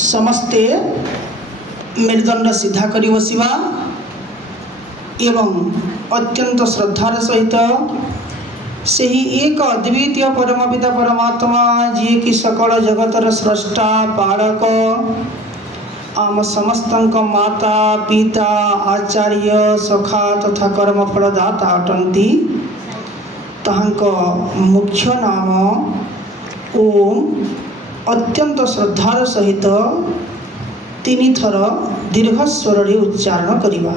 समस्ते मेरुदंड सीधा करी बसिबा एवं अत्यंत श्रद्धार सहित से ही एक अद्वितीय परम पिता परमात्मा जी की सकल जगतर स्रष्टा पालक आम समस्तंक माता पिता आचार्य सखा तथा कर्मफल दाता अटंती तांक मुख्य नाम ओम अत्यंत श्रद्धार सहित 3 थर दीर्घ स्वर रे उच्चारण करिबा।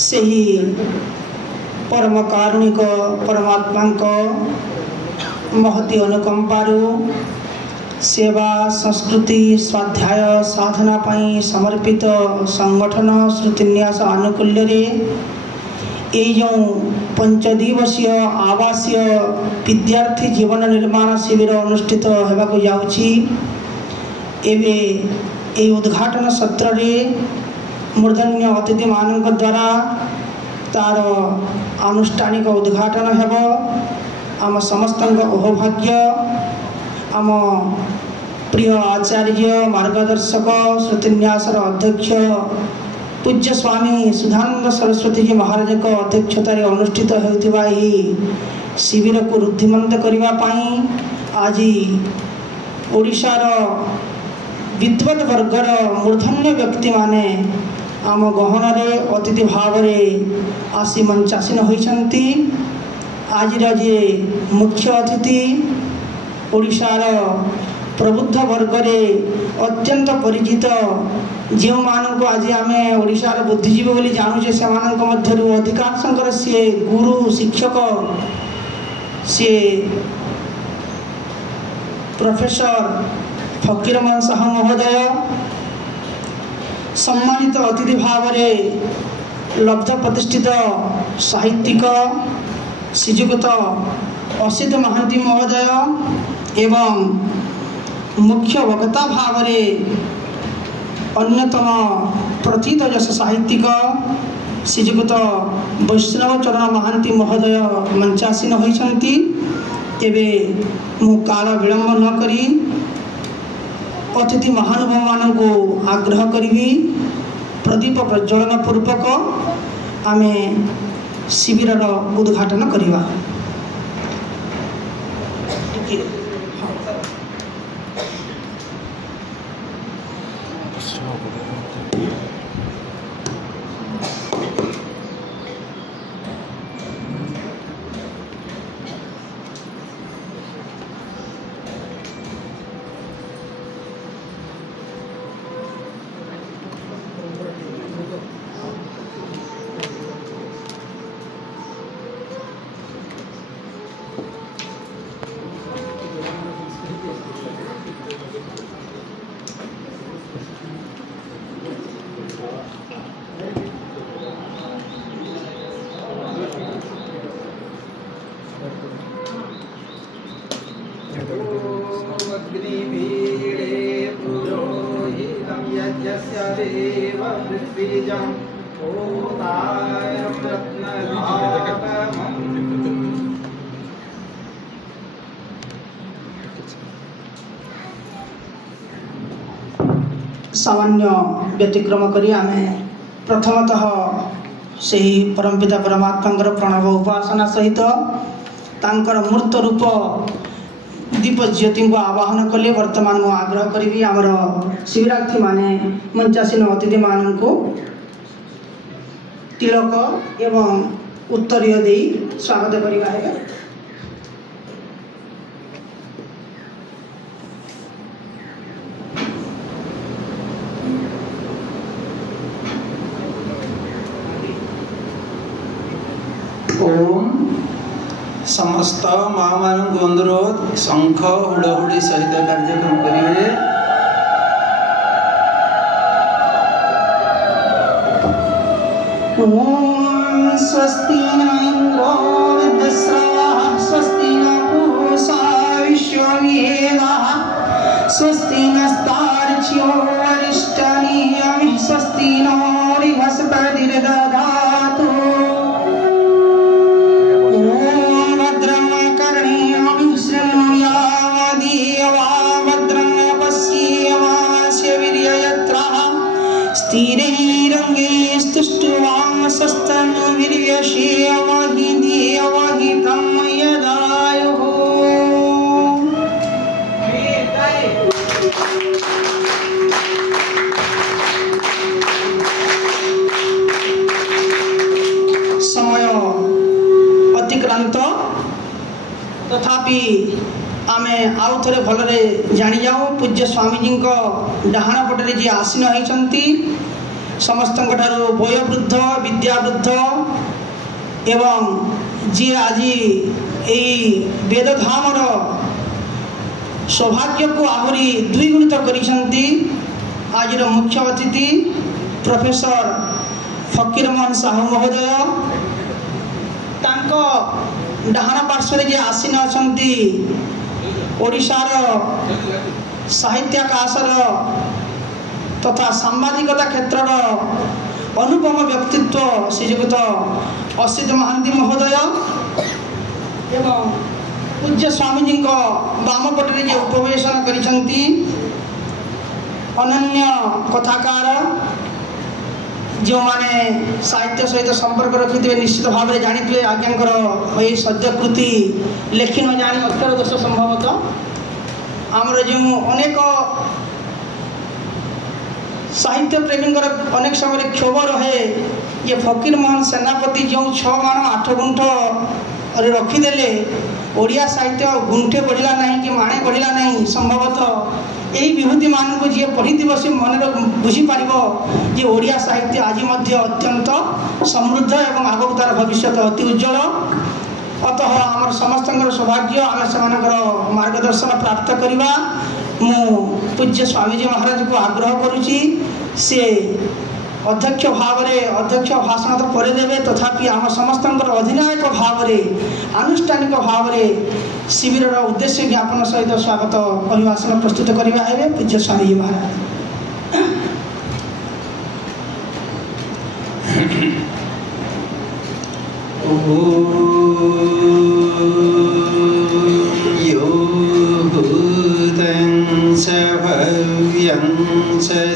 सही परम कारुणिक परमात्मा महती अनुकंपारू सेवा संस्कृति स्वाध्याय साधना पाई समर्पित संगठन श्रुतिन्यास आनुकूल्य रे जो 5 दिवसीय आवासीय विद्यार्थी जीवन निर्माण शिविर अनुष्ठित होगा जाउछि। एबे ए उद्घाटन सत्र रे मूर्धन्य अतिथि मानक द्वारा तार आनुष्ठानिक उद्घाटन हेब। आम समस्त अहोभाग्य आम प्रिय आचार्य मार्गदर्शक श्रुतिन्यासर अध्यक्ष पूज्य स्वामी सुधानंद सरस्वती जी महाराज को अध्यक्षतार अनुष्ठित होता शिविर को रुद्धिमंत करने आज ओडिशार विद्वत वर्गर मूर्धन्य व्यक्ति माने आम गहन अतिथि भाव आसी मंचासीन होती। आज जे मुख्य अतिथि ओडिशार प्रबुद्ध वर्ग अत्यंत परिचित जो मानक आज आम ओडिशार बुद्धिजीवी बोली जानूचे से अधिकांश सी गुरु शिक्षक सी प्रोफेसर फकीरमोहन साहू महोदय सम्मानित अतिथि भाव लब्ध प्रतिष्ठित साहित्यिक श्रीजुक्त असित महांती महोदय एवं मुख्य वक्ता भाव अन्यतम प्रथित यश साहित्यिक श्रीजुक्त वैष्णव चरण महांती महोदय मंचासीन होती। एबे मु काल विलंब न करी अतिथि महानुभाव मान को आग्रह करी प्रदीप प्रज्वलन पूर्वक आमे शिविर उद्घाटन करिबा। सामान्य व्यतिक्रम करी आमे प्रथमतः से परमपिता परमात्मा प्रणव उपासना सहित तांकर मूर्त रूप दीप ज्योति को आवाहन कले। वर्तमान मु आग्रह करी आमर शिविरार्थी माने मंचासीन अतिथि मान को तिलक एवं उत्तरीय दे स्वागत करवा है। ओम समस्त माँ मान को अनुरोध शंख हुड़हुड़ी सहित कार्यक्रम करेंगे। ओम स्वस्ति न इंद्रो विद्यस्रवः स्वस्ति न पूषा विश्ववेदाः स्वस्ति नस्तार्क्ष्यो वरिष्ठनियमिः स्वस्ति नो बृहस्पतिर्दधातु। समय अतिक्रांत तथापि आमे आउ थे भलरे जानी जाऊँ पूज्य स्वामीजी डाहाण पटे जी आसीन होती समस्त वयोवृद्ध विद्यावृद्ध एवं जी आज यही वेदधामर सौभाग्य को आहरी द्विगुणित करिसेंती। आज मुख्य अतिथि प्रोफेसर फकीरमोहन साहू महोदय तांको डाहाण पार्श्व जे आसीन अछंती ओडिशार साहित्याकाशर तथा सांबादिकता क्षेत्र अनुपम व्यक्तित्व श्रीजुक्त असित महांती महोदय एवं पूज्य स्वामीजी वामपटे जे उपवेशन करिसेंती अनन्य कथाकार जो माने साहित्य सहित संपर्क रखिथे निश्चित भाव में जानी आज्ञाकर ये सद्यकृति लेखि न जानी अक्षर दोष संभवतः आमर जो अनेक साहित्य प्रेमी अनेक समय क्षोभ रहे ये फकीरमोहन सेनापति जो 6 माण 8 गुंठ रखीदे ओडिया साहित्य गुंठे बढ़ला नहीं कि माणे बढ़ला नहीं संभवतः यही विभूति मान को जी पढ़ी से मन बुझीपार जे ओडिया साहित्य आज अत्यंत समृद्ध एवं आगक तार भविष्य अति उज्जवल। अतः आम समस्त सौभाग्य आम से मार्गदर्शन प्राप्त करवा मु पूज्य स्वामीजी महाराज को आग्रह करुच्ची से अध्यक्ष भाव अध्यक्ष भाषण तो करदेवे तथापि आम समस्त अधिनायक भाव आनुष्ठानिक भाव शिविर उद्देश्य ज्ञापन सहित स्वागत अभिभाषण प्रस्तुत करवा है पूज्य स्वामीजी महाराज।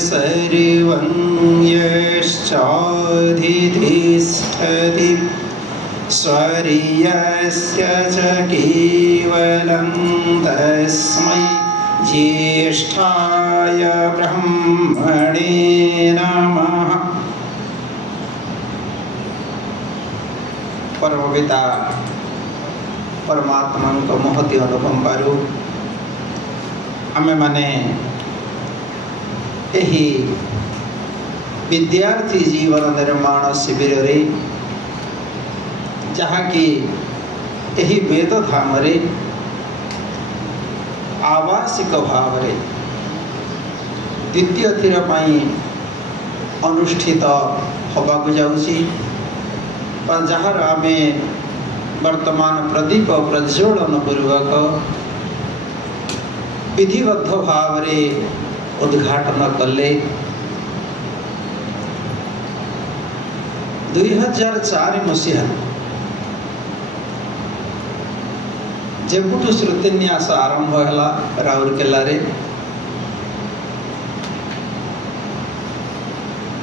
सर्वं यश्चाधितिष्ठति स्वरीयस्य च केवलं तस्मै ज्येष्ठाय ब्रह्मणे नमः। परमपिता परमात्मा को महती अनुकंपारू आमे माने यही विद्यार्थी जीवन निर्माण शिविर रे जहाँकि यही वेद धाम रे आवासिक भाव रे द्वितीय थीर पाई अनुष्ठित होबाकु जाउछि जहाँ आमे वर्तमान प्रदीप प्रज्वलन पूर्वक विधिबद्ध भाव रे उद्घाटन कले। 2004 मसीहा जेबुटू श्रुतिन्यास आरंभ है राउरकेला रे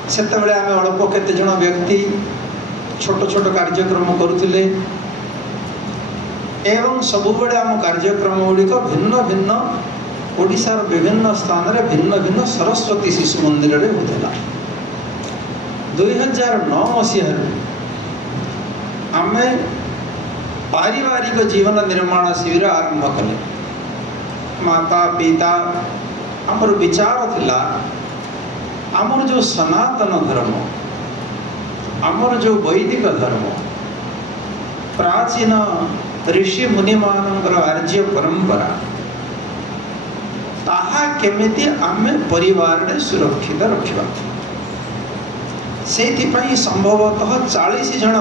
सेतबेले आमे अल्प केते जण व्यक्ति छोट छोट कार्यक्रम करुथिले एवं सबुबेले आम कार्यक्रम गुड़िक भिन्न भिन्न ओडिशार विभिन्न स्थान रे भिन्न भिन्न सरस्वती शिशु मंदिर रे होतला। 2009 ମସିହାରୁ ଆମେ पारिवारिक जीवन निर्माण शिविर आरंभ कले। माता पिता आमर विचार थिला आमर जो सनातन धर्म आमर जो वैदिक धर्म प्राचीन ऋषि मुनि मानकर आर्य परंपरा ताहा केमिति आमे परिवार रे सुरक्षित रखिबा सेथि पई संभवतः 40 जन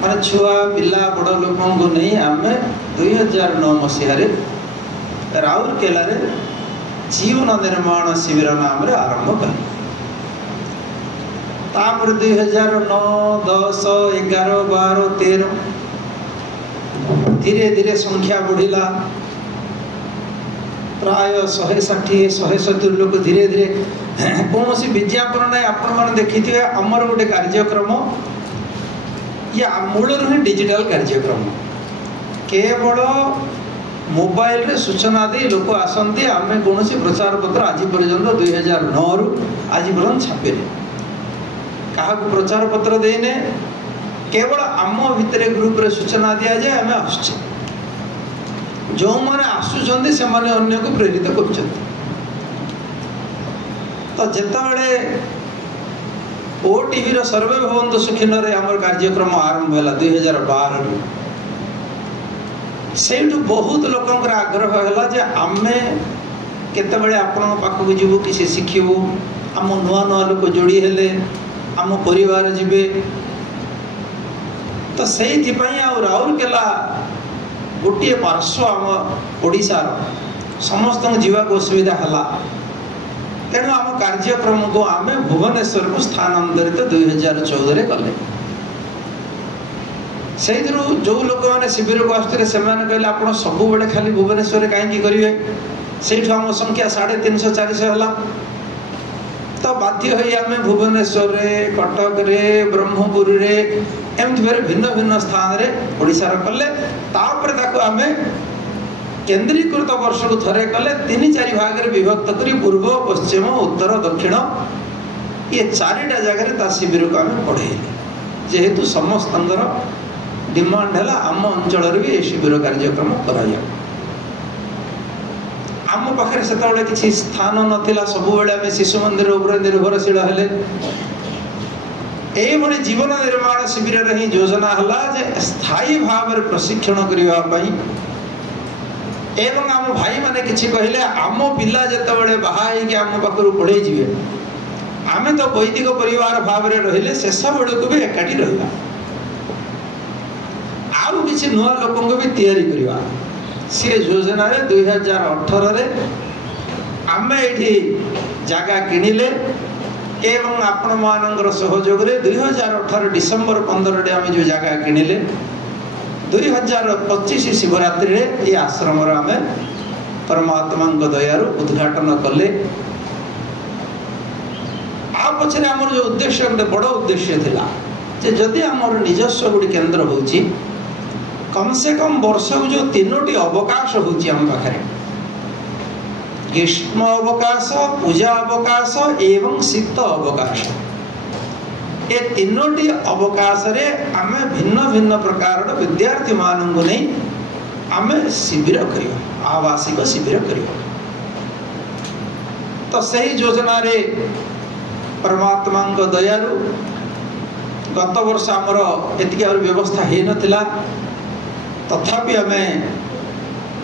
माने छुआ पिला बड़ लोकों को नहीं आमे 2009 मसीह राउरकेला रे जीवन निर्माण शिविर नाम रे आरंभ कले। तापर 2009 10 11 12 13 धीरे धीरे संख्या बढ़िला प्राय 160 170 लोक धीरे धीरे कौन सी विज्ञापन नहीं आपण मान देखिथिबे हमर गोटे कार्यक्रम या मूल ही डिजिटल कार्यक्रम केवल मोबाइल रे सूचना दे लोक आसंती आमे कौन सी प्रचार पत्र आज पर्यंत 2009 रु आज पर्यंत छापे क्या प्रचार पत्र देने केवल आम भितर ग्रुप रे सूचना दिया जाए आमे आसुचे जो माने आसुचंदी से माने अन्य को प्रेरित करचंती। तो जेतबेले ओटीवी रो सर्वे भवंतु सुखिन रे हमर कार्यक्रम आरंभ हैला 2012 रु सेठु बहुत लोकंकर आग्रह हैला जे आमे केतबेले आपण पाखु जीवु किसी शिखिबु हम नुआ नुआ लोक जोड़ी हेले हम परिवार जीवे। तो सेथि पई आ राउरकेला गोटे पार्श्व आम ओडिसा समस्त जीवा को असुविधा हला तेणु आम कार्यक्रम को आम भुवनेश्वर को स्थानांतरित 2014 कले। से जो लोक मैंने शिविर को आसते कहले आप सब बड़े खाली भुवनेश्वर कहीं करेंगे से आम संख्या 350 400 है। तो बाध्य हो आम भुवनेश्वर कटक रे ब्रह्मपुर रे एमती फेर भिन्न भिन्न स्थान रे ओडिसा कले तापर ताको आम केंद्रीकृत वर्ष को थरे कले 3-4 भाग रे विभक्त करी पूर्व पश्चिम उत्तर दक्षिण ये 4टा जगह ता शिविर को आम पढ़ेले जेहेतु समस्त डिमांड है आम अंचल भी ये शिविर कार्यक्रम कराया। आम पाखे से किसी स्थान नाला सब बेले शिशु मंदिर उपर निर्भरशील हेले एभली जीवन निर्माण शिविर ही योजना है स्थायी भाव में प्रशिक्षण करने एवं आम भाई माने किछि कहले आम पिला जेतबेले बाहाई आम पाखरु पढ़े जीवे आमे तो वैदिक परिवार भाव रे रहिले शेष बेड़ को भी एकाठी रहिला आउ किछि नुआ लोकंग भी तैयारी करवा से योजना रे 2018 रे आमे एठी जागा किनिले एवं आपण मानकर सहयोग रे 2018 डिसेंबर 15 रे आमे जो जागा किनिले 2025 शिवरात्रि रे ये आश्रम आम परमात्मा दयारु उद्घाटन कले। आ पछरे आमर जो उद्देश्य गोटे बड़ उद्देश्य थिला जे जदि आमर निजस्व गोटे केन्द्र होउची कम से कम वर्ष को जो 3टी अवकाश होउची हम पाखरे ग्रीष्म अवकाश पूजा अवकाश एवं शीत अवकाश ये 3टी अवकाश रे आमे भिन्न भिन्न प्रकार विद्यार्थी मानन को नहीं आमे शिविर करियो आवासिक शिविर करियो। तो सही योजना रे परमात्मा दयालु गत वर्ष आमर एतिक व्यवस्था हे नथिला तथापि आमे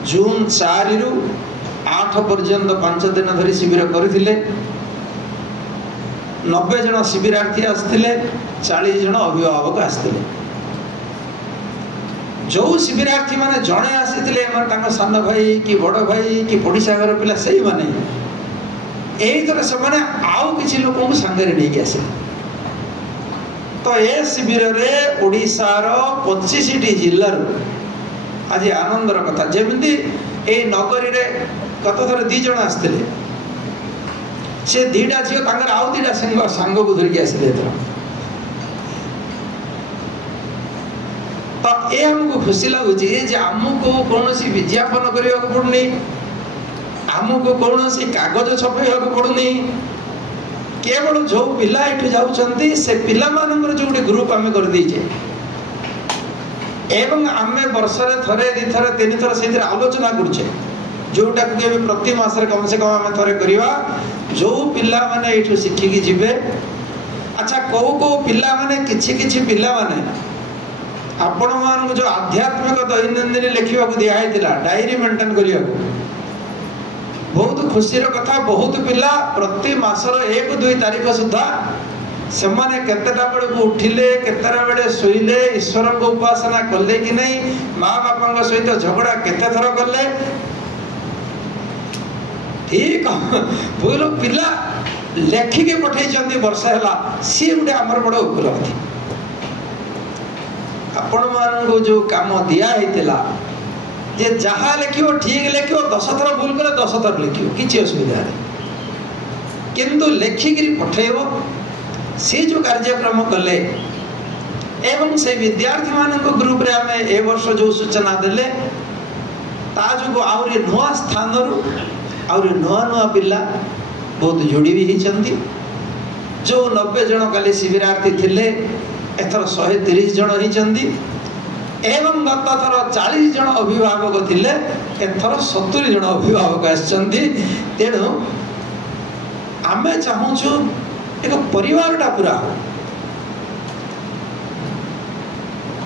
जून 4 रु 8 पर्यंत 5 दिन धरी शिविर करथिले 90 जन शिविरार्थी आसथिले 40 जन अभिभावक आसथिले जो शिविरार्थी माने जणे आसीथिले हमर तांको सान भाई कि बड़ भाई कि पड़िसा घर पिला सही माने एई तरह से माने आउ किछि लोकन को संगे रे नेकी आसे। तो ए शिविर रे ओडिसा रो 25टी जिल्ला रो आज आनंदर कथा जेमिति ए नगरी रे कत थर 2 जन आसथिले से 2टा झियो तांकर आउ 2टा संग को धरिक आसले तो ये हमको खुशी लगुच आमको कौन विज्ञापन करने को पड़ुनी आमको कौन कागज छपे पड़ुनी केवल जो पिला एठू जाउछंती से पिला मानकर जो गोटे ग्रुप आमे कर दीजे एवं आमे वर्षरे थरे दि थरे तीन थर से आलोचना करूछे जोटा कि प्रति मास कम से कम आम थे करवा जो पिला माने एठू शिखिकी जिबे। अच्छा कौ कौ पिला माने किछि पिला माने आपण मान जो आध्यात्मिक दैनंदिन लिखा दिखाई डायरी मेंटेन करिया बहुत खुशीर कथा। बहुत पिला प्रति मासर 1-2 तारीख सुधा से माने केतेटा बेले को उठिले केतेटा बेले सोइले ईश्वर को उपासना कले कि नहीं माँ बापा सहित झगड़ा केते थर कले ठीक भूल पिला लेखिके पठे वर्ष है सी गोटे आमर बड़ उपलब्धि। आपण मान जो काम दिया जे जहाँ लिखो ठीक लिखो 10 थर भूल कले 10 थर लिखो किसी असुविधा नहीं किंतु लेखिकी पठेब से जो कार्यक्रम कले एवं से विद्यार्थी मान ग्रुप रे आमे ए वर्ष जो सूचना देले ता जो आउरी नुआ स्थान आउरी नुआ पिला बहुत जोड़ी भी होती जो 90 जन काली शिविरार्थी थिले एथर 130 जन होती एवं गत थर 40 जन अभिभावक थिले एथर 70 जन अभिभावक आछंती। तेणु आमे चाहूछु एक परिवारटा पूरा हो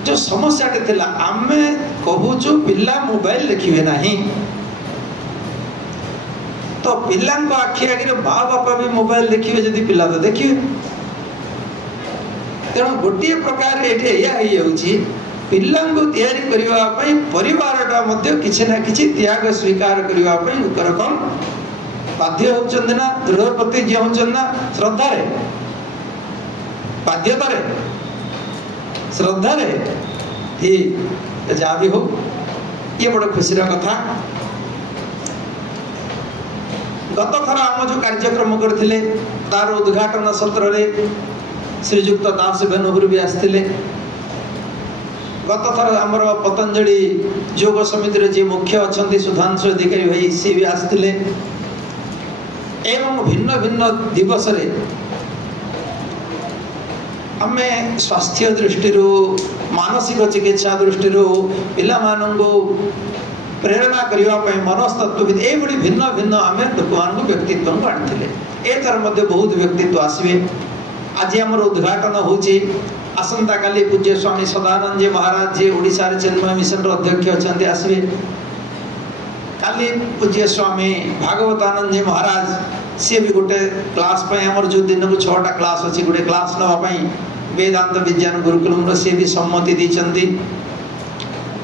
जो समस्या थिला आमे कहूछु पिला मोबाइल देखिबे नाही तो पिला आखि आगे माँ बापा भी मोबाइल देखिए जदि पिला तो देखिए। तेणु गोटे प्रकार ये पिला तैयारी करने परिवारटा किसी ना किसी त्याग स्वीकार करने बाध्य होचंदी ना दृढ़ प्रतिज्ञा होचंदी ना श्रद्धा रे बाध्यता रे श्रद्धा रे ठीक जहाँ भी हो ये बड़ खुशी कथा। गत थर आम जो कार्यक्रम करथिले तार उद्घाटन सत्र रे श्रीजुक्त दास बेनगुरु भी आसथिले। गत थर आमर पतंजलि योग समिति रे जे मुख्य अछंती सुधांशु अधिकारी भाई सी भी आसथिले एवं भिन्न भिन्न दिवस रे आमे स्वास्थ्य दृष्टि मानसिक चिकित्सा दृष्टि पिला मानंगो प्रेरणा करने मनस्तत्वविद ये भिन्न भिन्न आम लोक मान व्यक्तित्व को आनी एथर बहुत व्यक्तित्व आसवे। आज आम उद्घाटन होची आसंता काली पूज्य स्वामी सदानंद जी महाराज जी ओडिशा चिन्मय मिशन अध्यक्ष अच्छा आसवे। काली पूज्य स्वामी भागवतानंद जी महाराज सी भी गोटे क्लास आमर जो दिन को 6टा क्लास अच्छी गोटे क्लास नापी वेदांत विज्ञान गुरुकुलम सी भी सम्मति देती।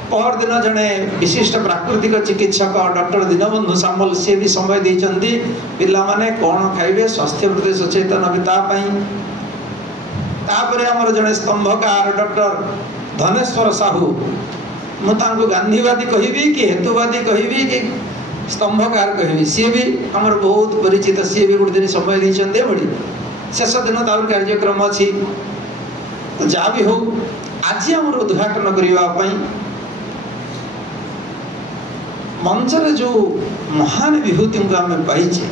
पर दिन जड़े विशिष्ट प्राकृतिक चिकित्सक डॉक्टर दीनबंधु सामल सी भी समय देती पिला माने कौन खाइबे स्वास्थ्य प्रति सचेतनता आमर जड़े स्तंभकार डॉक्टर धनेश्वर साहू मुझे गांधीवादी कहबी कि हेतुवादी कहबी कि स्तंभकार कहबी सी भी आमर बहुत परिचित सी भी गोटे दिन समय देते बड़ी शेष दिन तार कार्यक्रम अच्छी जहाँ भी हो आज आम उद्घाटन करने मंचर जो महान विभूति को आम पाइचे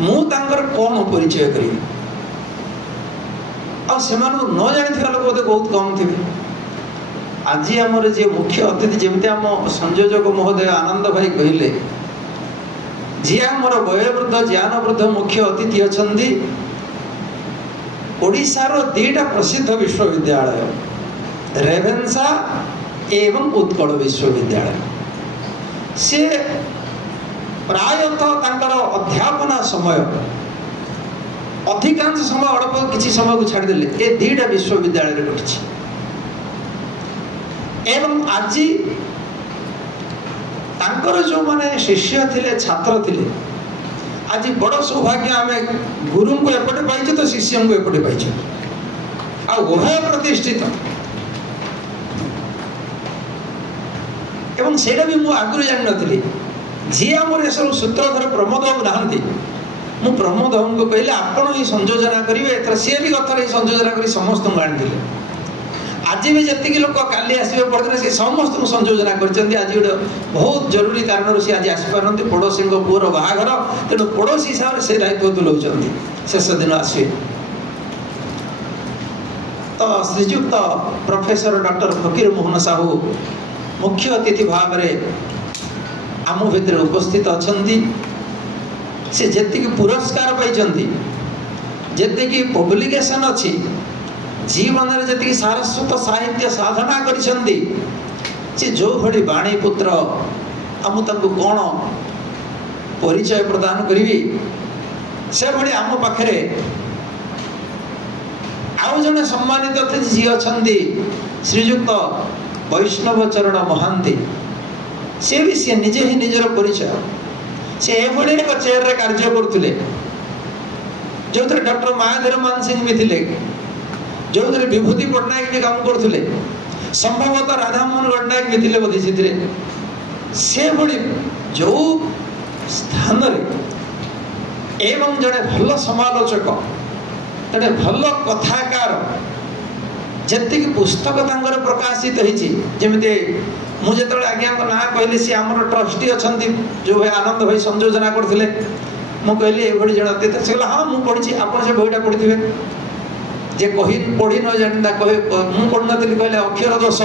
मुझे कौन परिचय करी से न जानी लोग बोधे बहुत कम थे। आज आमर जे मुख्य अतिथि जमी आम संयोजक महोदय आनंद भाई कहले जी आमर वयोवृद्ध ज्ञानवृद्ध मुख्य अतिथि अच्छा ओडिशार 2टा प्रसिद्ध विश्वविद्यालय रेभेन्सा एवं उत्कल विश्वविद्यालय से प्रायतः अध्यापना समय अधिकांश समय अल्प किसी समय को छाड़देले ये 2टा विश्वविद्यालय घटी एवं आज जो माने शिष्य थिले छात्र थिले आज बड़ सौभाग्य आम गुरु को एपटे पाइछे तो शिष्य को एपटे पाइछे आ उभय प्रतिष्ठित एवं सेटा भी मु आगुरी जान नथि जी आमर सब सूत्रधर प्रमोद बाबू नहांती मु प्रमोद बाबू को कहले आपण ही संयोजना करेंगे एथर सी भी कथर संयोजना कर समस्त आनी आज भी जी लोक काली आसवे पड़े से समस्त संयोजना कर आज गोटे बहुत जरूरी कारण से आज आसपार पड़ोशी पुअर बाहाघर तेणु पड़ोशी हिसाब से दायित्व तुलाऊँ शेष दिन आसवे तो श्रीजुक्त प्रोफेसर डॉक्टर फकीर मोहन साहू मुख्य अतिथि भाव में आम भितर उपस्थित अच्छा से जी पुरस्कार पाई जी पब्लिकेशन अच्छी जीवन में जी सारस्वत साहित्य साधना करिसेंती से जो भली बाणीपुत्र आम कौन परिचय प्रदान करी से भली आम पाखे आउ जड़े सम्मानित जी अच्छा श्रीजुक्त वैष्णव चरण महांती सी भी सी निजे ही निजर परिचय से एभली एक चेयर रे कार्य करते जो डॉक्टर मायाधर मान सिंह भी थे जो विभूति पट्टनायक भी काम करते संभवतः राधामोहन गणनायक भी थे बोधे से भली जो स्थान एवं जड़े भल समालोचक जड़े भल कथाकार जी पुस्तक तांकर प्रकाशित होती मुझे आज्ञा ना कहली सी आम ट्रस्टी अच्छा जो भाई आनंद भाई संयोजना करते मुझे कहली ये जन अतीत से हाँ मुझे पढ़ी आप से बहीटा पढ़ी जे कही पढ़ी न जाना कहे मुझे पढ़ नी कहले अक्षर दोष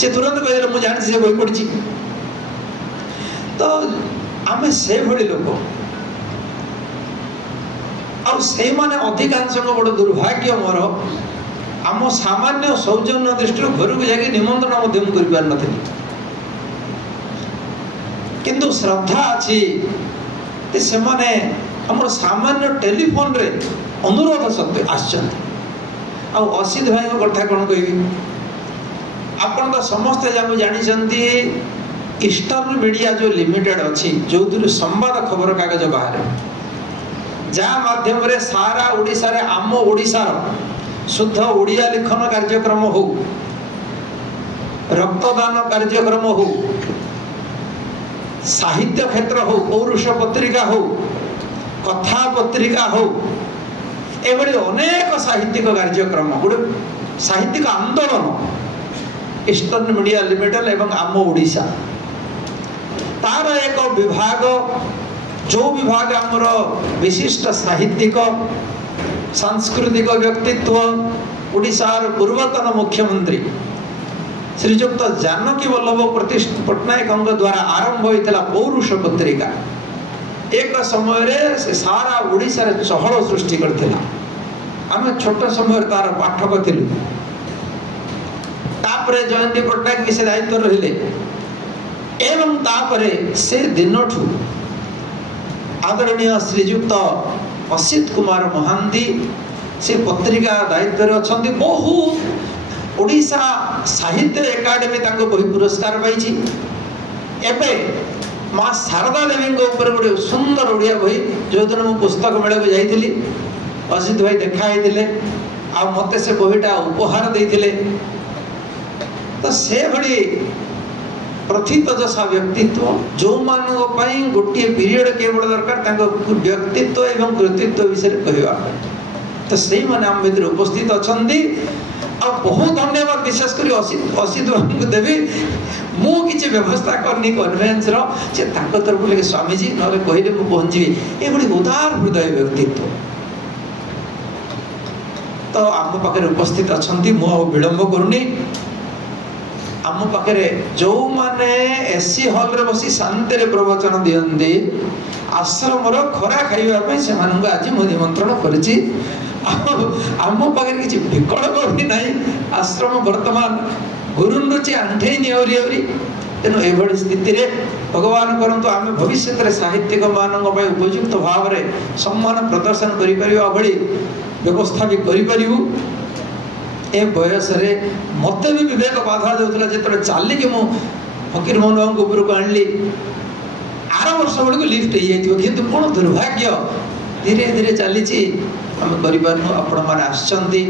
से तुरंत कहले मुझे जानी से बही पढ़ी तो आम से भली लोक आने अधिकांश बड़ दुर्भाग्य मोर आम सामान्य सौजन्य दृष्टि घर को जाके निमंत्रण कर पार नी किंतु श्रद्धा अच्छी से माने हमर सामान्य टेलीफोन रे अनुरोध सत्वे आश्चर्य असित भाई कथा कौन कह आपन तो समस्ते जानी ईस्टर्न मीडिया जो लिमिटेड अच्छी जो संवाद खबर कागज बाहर जहाँ माध्यम रे सारा ओडिशा रे आम ओडिशार शुद्ध ओडिया लिखन कार्यक्रम हो रक्तदान कार्यक्रम हो साहित्य क्षेत्र हो पौरुष पत्रिका हो कथा पत्रिका हो एभली अनेक साहित्यिक कार्यक्रम गोटे साहित्यिक आंदोलन ईस्टर्न मीडिया लिमिटेड एवं आम ओडिशा तार एक विभाग जो विभाग आमर विशिष्ट साहित्यिक सांस्कृतिक व्यक्तित्व ओडिशार पूर्वतन मुख्यमंत्री श्रीजुक्त जानकी वल्लभ पट्टनायक द्वारा आरंभ होता पौरुष पत्रिका एक समय रे से सारा ओडिशा रे चहल सृष्टि करथिला आम छोट समय तार पाठक थिलु तापरे जयंती पट्टनायक भी से दायित्व रहिले एवं तापरे से दिनठू आदरणीय श्रीजुक्त असित कुमार महांती से पत्रिका दायित्व अच्छा बहुत ओडिशा साहित्य एकाडेमी बही पुरस्कार पाई एबे माँ शारदा देवी गोटे सुंदर ओडिया बही जो दिन मुझे पुस्तक मेला को जाइली असित भाई देखाई आ मते से बहीटा उपहार देते तो से भली प्रथित जसा व्यक्तित्व जो मानी गोटे पीरियड केवल दरकार व्यक्तित्व एवं कृतित्व विषय कहवा तो से मैंने आम भर उपस्थित अच्छा आ बहुत धन्यवाद विशेष कर असित बाबू देवी मुझे व्यवस्था करनी कन्वेन्स तरफ लगे स्वामीजी ना कहले मुझे पहुंची ये उदार हृदय व्यक्तित्व तो आम पाखे उपस्थित अच्छा मुझे विलंब करूनी आम पाखे जो माने एसी हॉल रे बसी शांति रे प्रवचन दियंती आश्रम खरा खाइबा से आज मुझे निमंत्रण करिछि आम पाखे किसी विकल्प भी नहीं आश्रम वर्तमान गुरु रुचि आंठे निहरी तेणु ये स्थिति रे भगवान करंतु आम भविष्य में साहित्यिक मान उपयुक्त भाव में सम्मान प्रदर्शन करी व्यवस्था भी करूँ ए बयस रे मते भी विवेक बाधा देउतला जेतरे चालिके मु फकीर मोहन बाबू ऊपर को आणली आर वर्ष बेलू लिफ्ट हो जाइथिबो किंतु कोन दुर्भाग्य धीरे धीरे चली आम कर आपण मैंने आसछंती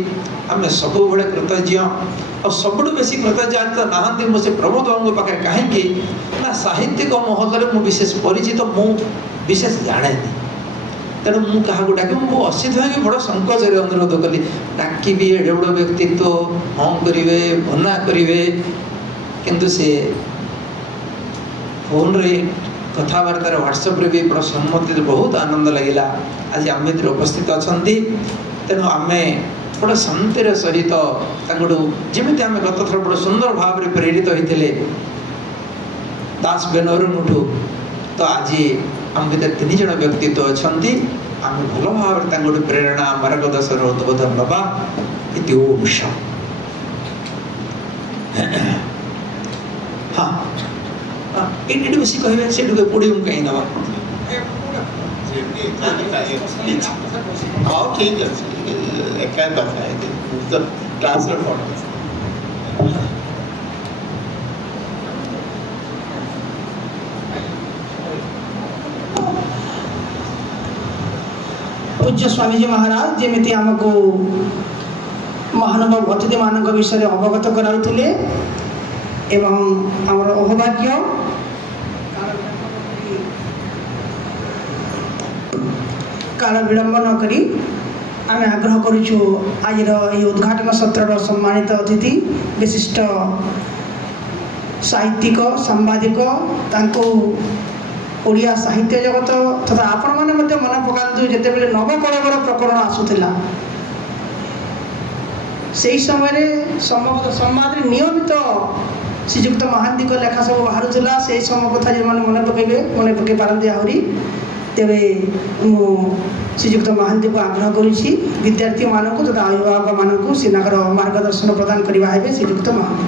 आम सब बड़े कृतज्ञ और सबुठ बेसी कृतज्ञ नहांती मुझे प्रमोद बाबू पाखे कहीं साहित्यिक महल में विशेष परिचित मु विशेष जाने तेणु मु क्या डाक मु असित भाई बड़ संकोचर अनुरोध कली डाकबी एडे बड़ व्यक्तित्व हाँ करेंगे मना करेंगे किंतु से फोन रे कथबार्तार व्हाट्सएप रे भी बड़ा सम्मति बहुत आनंद लगिला। आज आम भर उपस्थित अच्छा तेणु आम बड़ा शांतिर सहित जमी आम गत थर बड़ा सुंदर भाव में प्रेरित होते दास बेनरुठू तो आज आम भर 3 जन व्यक्तित्व अच्छा आम भल भाव में प्रेरणा मार्गदर्शन उद्बोधन नवा इति ओम हाँ ये बेसी कहे से पोडियम कहीं नवा हाँ ठीक है एक ट्रांसफर फॉर्म पूज्य स्वामीजी महाराज जमी आमको महानुभव अतिथि मान विषय अवगत कराउथिले एवं आमर अहोभाग्य काल विलंब न करी आम आग्रह करुचु आज उद्घाटन सत्र सम्मानित अतिथि विशिष्ट साहित्यिक सांबादिक तांको ओडिया साहित्य जगत तथा आपण मैंने मन पकातु जिते बेले नवकलवर प्रकरण आसूला से समय संवाद नियमित श्रीजुक्त महांती लेखा सब बाहर से समय कथा जो मैंने मन पकई पारती आहरी तेरे श्रीजुक्त महांती को आग्रह करुच्ची विद्यार्थी मानक तथा अभिभावक मानक सीनागर मार्गदर्शन प्रदान करवा है श्रीजुक्त महांती।